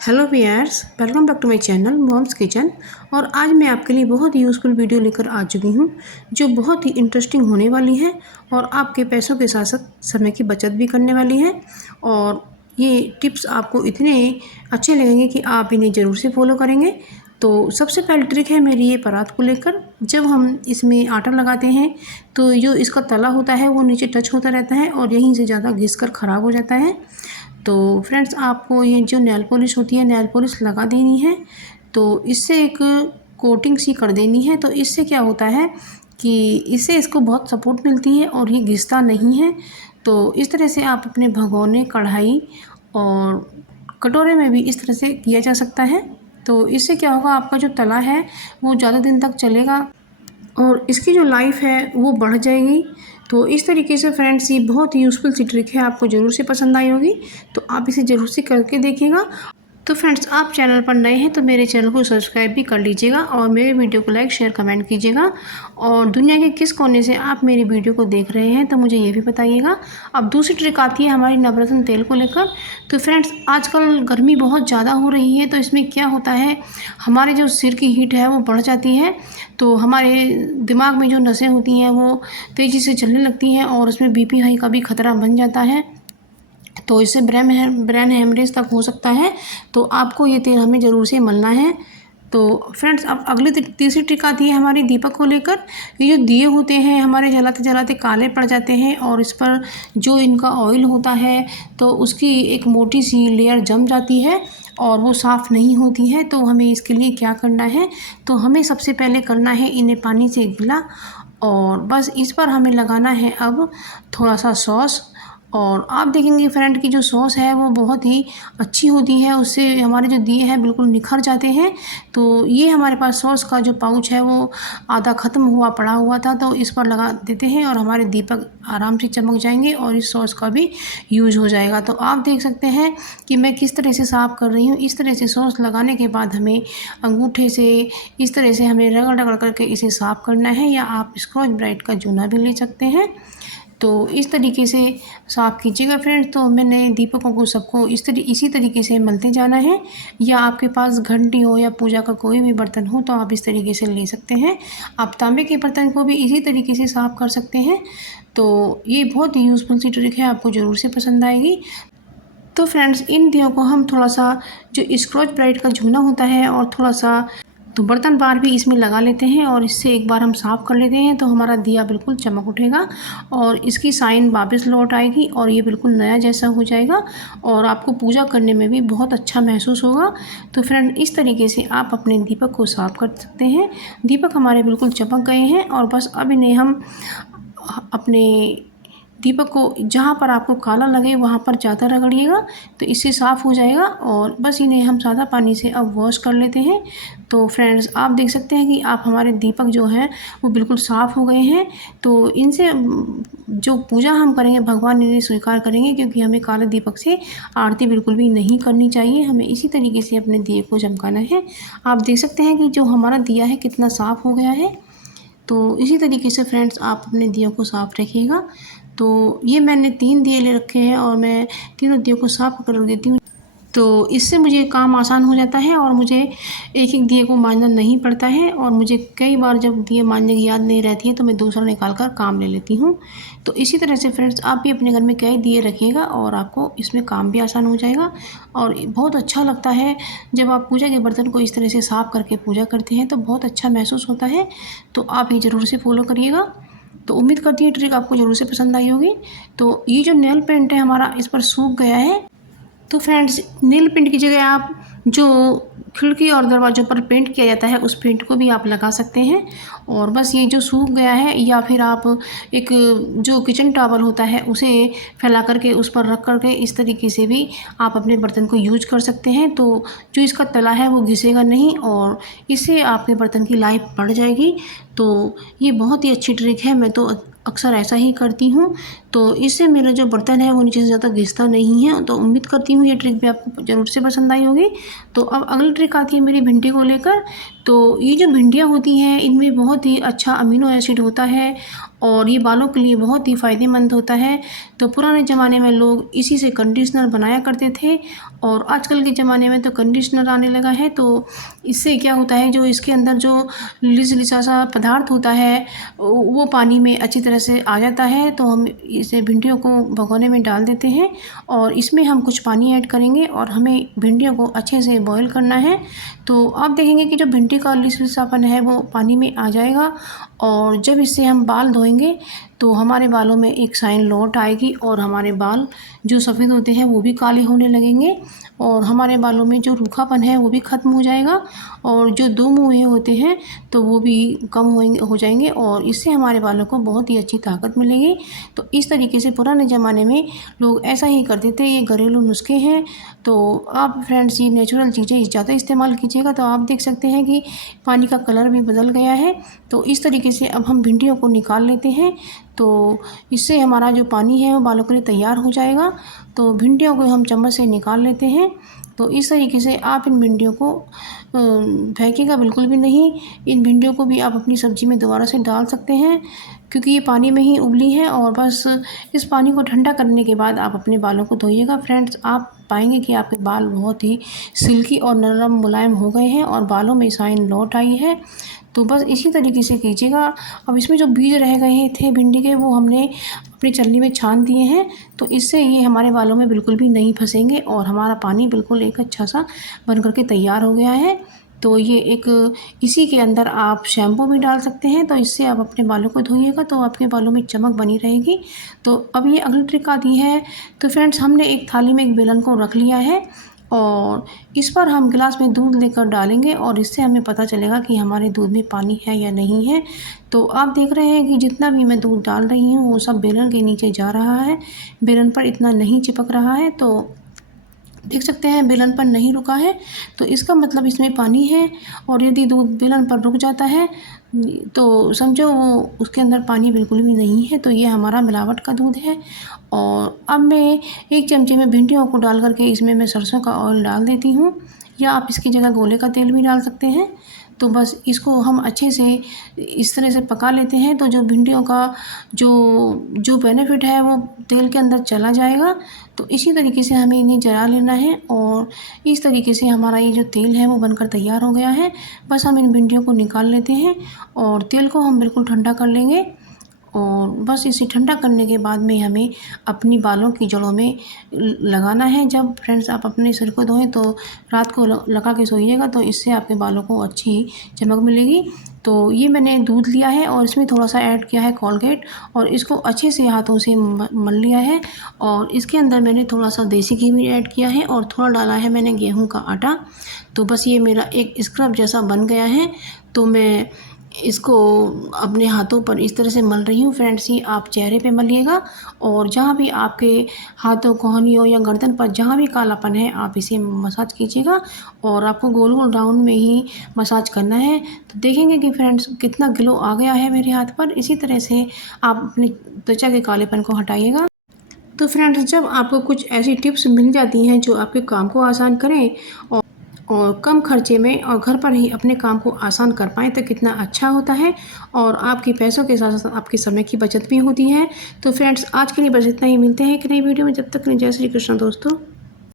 Hello viewers, welcome back to my channel mom's kitchen. और आज मैं आपके लिए बहुत ही यूज़फुल वीडियो लेकर आ चुकी हूँ जो बहुत ही इंटरेस्टिंग होने वाली है और आपके पैसों के साथ साथ समय की बचत भी करने वाली है। और ये टिप्स आपको इतने अच्छे लगेंगे कि आप इन्हें ज़रूर से फॉलो करेंगे। तो सबसे पहली ट्रिक है मेरी ये परात को लेकर। जब हम इसमें आटा लगाते हैं तो जो इसका तला होता है वो नीचे टच होता रहता है और यहीं से ज़्यादा घिस कर ख़राब हो जाता है। तो फ्रेंड्स, आपको ये जो नेल पॉलिश होती है, नेल पॉलिश लगा देनी है। तो इससे एक कोटिंग सी कर देनी है। तो इससे क्या होता है कि इससे इसको बहुत सपोर्ट मिलती है और ये घिसता नहीं है। तो इस तरह से आप अपने भगोने, कढ़ाई और कटोरे में भी इस तरह से किया जा सकता है। तो इससे क्या होगा, आपका जो तला है वो ज़्यादा दिन तक चलेगा और इसकी जो लाइफ है वो बढ़ जाएगी। तो इस तरीके से फ्रेंड्स, ये बहुत ही यूज़फुल सी ट्रिक है, आपको ज़रूर से पसंद आई होगी। तो आप इसे ज़रूर से करके देखिएगा। तो फ्रेंड्स, आप चैनल पर नए हैं तो मेरे चैनल को सब्सक्राइब भी कर लीजिएगा और मेरे वीडियो को लाइक, शेयर, कमेंट कीजिएगा। और दुनिया के किस कोने से आप मेरी वीडियो को देख रहे हैं तो मुझे ये भी बताइएगा। अब दूसरी ट्रिक आती है हमारी नवरत्न तेल को लेकर। तो फ्रेंड्स, आजकल गर्मी बहुत ज़्यादा हो रही है, तो इसमें क्या होता है, हमारे जो सिर की हीट है वो बढ़ जाती है। तो हमारे दिमाग में जो नसें होती हैं वो तेज़ी से चलने लगती हैं और उसमें बीपी हाई का भी खतरा बन जाता है। तो इससे ब्रेन हेमरेज तक हो सकता है। तो आपको ये तेल हमें ज़रूर से मलना है। तो फ्रेंड्स, अब अगली तीसरी ट्रिक आती है हमारी दीपक को लेकर। ये जो दिए होते हैं हमारे जलाते जलाते काले पड़ जाते हैं और इस पर जो इनका ऑयल होता है तो उसकी एक मोटी सी लेयर जम जाती है और वो साफ़ नहीं होती है। तो हमें इसके लिए क्या करना है, तो हमें सबसे पहले करना है इन्हें पानी से गीला और बस इस पर हमें लगाना है अब थोड़ा सा सॉस। और आप देखेंगे फ्रेंड की जो सॉस है वो बहुत ही अच्छी होती है, उससे हमारे जो दिए हैं बिल्कुल निखर जाते हैं। तो ये हमारे पास सॉस का जो पाउच है वो आधा ख़त्म हुआ पड़ा हुआ था, तो इस पर लगा देते हैं और हमारे दीपक आराम से चमक जाएंगे और इस सॉस का भी यूज़ हो जाएगा। तो आप देख सकते हैं कि मैं किस तरह से साफ़ कर रही हूँ। इस तरह से सॉस लगाने के बाद हमें अंगूठे से इस तरह से हमें रगड़ रगड़ करके इसे साफ़ करना है, या आप स्कॉच ब्राइट का जूना भी ले सकते हैं। तो इस तरीके से साफ़ कीजिएगा फ्रेंड्स। तो मैंने दीपकों को सबको इसी तरीके से मलते जाना है, या आपके पास घंटी हो या पूजा का कोई भी बर्तन हो तो आप इस तरीके से ले सकते हैं। आप तांबे के बर्तन को भी इसी तरीके से साफ़ कर सकते हैं। तो ये बहुत ही यूज़फुल सी ट्रिक है, आपको ज़रूर से पसंद आएगी। तो फ्रेंड्स, इन दियों को हम थोड़ा सा जो स्कॉच ब्राइट का जूना होता है और थोड़ा सा तो बर्तन बार भी इसमें लगा लेते हैं और इससे एक बार हम साफ़ कर लेते हैं तो हमारा दिया बिल्कुल चमक उठेगा और इसकी साइन वापस लौट आएगी और ये बिल्कुल नया जैसा हो जाएगा और आपको पूजा करने में भी बहुत अच्छा महसूस होगा। तो फ्रेंड, इस तरीके से आप अपने दीपक को साफ़ कर सकते हैं। दीपक हमारे बिल्कुल चमक गए हैं और बस अब इन्हें हम अपने दीपक को जहाँ पर आपको काला लगे वहाँ पर ज़्यादा रगड़िएगा, तो इससे साफ़ हो जाएगा। और बस इन्हें हम सादा पानी से अब वॉश कर लेते हैं। तो फ्रेंड्स, आप देख सकते हैं कि आप हमारे दीपक जो हैं वो बिल्कुल साफ़ हो गए हैं। तो इनसे जो पूजा हम करेंगे भगवान इन्हें स्वीकार करेंगे, क्योंकि हमें काले दीपक से आरती बिल्कुल भी नहीं करनी चाहिए। हमें इसी तरीके से अपने दिए को चमकाना है। आप देख सकते हैं कि जो हमारा दिया है कितना साफ़ हो गया है। तो इसी तरीके से फ्रेंड्स, आप अपने दियों को साफ़ रखिएगा। तो ये मैंने 3 दिए ले रखे हैं और मैं तीनों दियों को साफ़ कर देती हूँ। तो इससे मुझे काम आसान हो जाता है और मुझे एक-एक दिए को मांजना नहीं पड़ता है। और मुझे कई बार जब दिए मांजने की याद नहीं रहती है तो मैं दूसरा निकाल कर काम ले लेती हूँ। तो इसी तरह से फ्रेंड्स, आप भी अपने घर में कई दिए रखिएगा और आपको इसमें काम भी आसान हो जाएगा। और बहुत अच्छा लगता है जब आप पूजा के बर्तन को इस तरह से साफ़ करके पूजा करते हैं, तो बहुत अच्छा महसूस होता है। तो आप ये ज़रूर से फॉलो करिएगा। तो उम्मीद करती हूँ ट्रिक आपको ज़रूर से पसंद आई होगी। तो ये जो नेल पेंट है हमारा इस पर सूख गया है। तो फ्रेंड्स, नेल पेंट की जगह आप जो खिड़की और दरवाज़ों पर पेंट किया जाता है उस पेंट को भी आप लगा सकते हैं। और बस ये जो सूख गया है, या फिर आप एक जो किचन टॉवल होता है उसे फैला करके उस पर रख करके इस तरीके से भी आप अपने बर्तन को यूज कर सकते हैं। तो जो इसका तला है वो घिसेगा नहीं और इससे आपके बर्तन की लाइफ बढ़ जाएगी। तो ये बहुत ही अच्छी ट्रिक है, मैं तो अक्सर ऐसा ही करती हूँ। तो इससे मेरा जो बर्तन है वो नीचे से ज़्यादा घिसता नहीं है। तो उम्मीद करती हूँ ये ट्रिक भी आपको ज़रूर से पसंद आई होगी। तो अब अगली ट्रिक आती है मेरी भिंडी को लेकर। तो ये जो भिंडियाँ होती हैं इनमें बहुत ही अच्छा अमीनो एसिड होता है और ये बालों के लिए बहुत ही फ़ायदेमंद होता है। तो पुराने ज़माने में लोग इसी से कंडीशनर बनाया करते थे और आजकल के ज़माने में तो कंडीशनर आने लगा है। तो इससे क्या होता है, जो इसके अंदर जो लिसा सा पदार्थ होता है वो पानी में अच्छी तरह से आ जाता है। तो हम इसे भिंडियों को भगोने में डाल देते हैं और इसमें हम कुछ पानी ऐड करेंगे और हमें भिंडियों को अच्छे से बॉईल करना है। तो आप देखेंगे कि जो भिंडी का लिसापन है वो पानी में आ जाएगा और जब इससे हम बाल धोएंगे तो हमारे बालों में एक शाइन लौट आएगी और हमारे बाल जो सफ़ेद होते हैं वो भी काले होने लगेंगे और हमारे बालों में जो रूखापन है वो भी ख़त्म हो जाएगा और जो दो मुँहे होते हैं तो वो भी कम हो जाएंगे और इससे हमारे बालों को बहुत ही अच्छी ताकत मिलेगी। तो इस तरीके से पुराने ज़माने में लोग ऐसा ही करते थे। ये घरेलू नुस्खे हैं। तो आप फ्रेंड्स ये नेचुरल चीज़ें ज़्यादा इस्तेमाल कीजिएगा। तो आप देख सकते हैं कि पानी का कलर भी बदल गया है। तो इस तरीके से अब हम भिंडियों को निकाल लेते हैं। तो इससे हमारा जो पानी है वो बालों के लिए तैयार हो जाएगा। तो भिंडियों को हम चम्मच से निकाल लेते हैं। तो इस तरीके से आप इन भिंडियों को फेंकिएगा बिल्कुल भी नहीं। इन भिंडियों को भी आप अपनी सब्ज़ी में दोबारा से डाल सकते हैं क्योंकि ये पानी में ही उबली है और बस इस पानी को ठंडा करने के बाद आप अपने बालों को धोइएगा। फ्रेंड्स, आप पाएंगे कि आपके बाल बहुत ही सिल्की और नरम मुलायम हो गए हैं और बालों में शाइन लौट आई है। तो बस इसी तरीके से कीजिएगा। अब इसमें जो बीज रह गए थे भिंडी के वो हमने अपनी छलनी में छान दिए हैं। तो इससे ये हमारे बालों में बिल्कुल भी नहीं फंसेंगे और हमारा पानी बिल्कुल एक अच्छा सा बन करके तैयार हो गया है। तो ये एक इसी के अंदर आप शैम्पू भी डाल सकते हैं। तो इससे आप अपने बालों को धोइएगा तो आपके बालों में चमक बनी रहेगी। तो अब ये अगली ट्रिक आती है। तो फ्रेंड्स, हमने एक थाली में एक बेलन को रख लिया है और इस पर हम गिलास में दूध लेकर डालेंगे और इससे हमें पता चलेगा कि हमारे दूध में पानी है या नहीं है। तो आप देख रहे हैं कि जितना भी मैं दूध डाल रही हूँ वो सब बेलन के नीचे जा रहा है, बेलन पर इतना नहीं चिपक रहा है। तो देख सकते हैं बेलन पर नहीं रुका है, तो इसका मतलब इसमें पानी है। और यदि दूध बेलन पर रुक जाता है तो समझो वो उसके अंदर पानी बिल्कुल भी नहीं है। तो ये हमारा मिलावट का दूध है। और अब मैं एक चमचे में भिंडियों को डाल करके इसमें मैं सरसों का ऑयल डाल देती हूँ या आप इसकी जगह गोले का तेल भी डाल सकते हैं। तो बस इसको हम अच्छे से इस तरह से पका लेते हैं। तो जो भिंडियों का जो जो बेनिफिट है वो तेल के अंदर चला जाएगा। तो इसी तरीके से हमें इन्हें जला लेना है और इस तरीके से हमारा ये जो तेल है वो बनकर तैयार हो गया है। बस हम इन भिंडियों को निकाल लेते हैं और तेल को हम बिल्कुल ठंडा कर लेंगे और बस इसे ठंडा करने के बाद में हमें अपनी बालों की जड़ों में लगाना है। जब फ्रेंड्स आप अपने सिर को धोएं तो रात को लगा के सोइएगा, तो इससे आपके बालों को अच्छी चमक मिलेगी। तो ये मैंने दूध लिया है और इसमें थोड़ा सा ऐड किया है कोलगेट और इसको अच्छे से हाथों से मल लिया है और इसके अंदर मैंने थोड़ा सा देसी घी भी ऐड किया है और थोड़ा डाला है मैंने गेहूं का आटा। तो बस ये मेरा एक स्क्रब जैसा बन गया है। तो मैं इसको अपने हाथों पर इस तरह से मल रही हूँ। फ्रेंड्स, ये आप चेहरे पे मलिएगा और जहाँ भी आपके हाथों कोहनियों या गर्दन पर जहाँ भी कालापन है आप इसे मसाज कीजिएगा और आपको गोल गोल राउंड में ही मसाज करना है। तो देखेंगे कि फ्रेंड्स कितना ग्लो आ गया है मेरे हाथ पर। इसी तरह से आप अपनी त्वचा के कालेपन को हटाइएगा। तो फ्रेंड्स, जब आपको कुछ ऐसी टिप्स मिल जाती हैं जो आपके काम को आसान करें और कम खर्चे में और घर पर ही अपने काम को आसान कर पाएँ तो कितना अच्छा होता है और आपके पैसों के साथ साथ आपके समय की बचत भी होती है। तो फ्रेंड्स, आज के लिए बस इतना ही। मिलते हैं एक नई वीडियो में। जब तक के लिए जय श्री कृष्ण दोस्तों।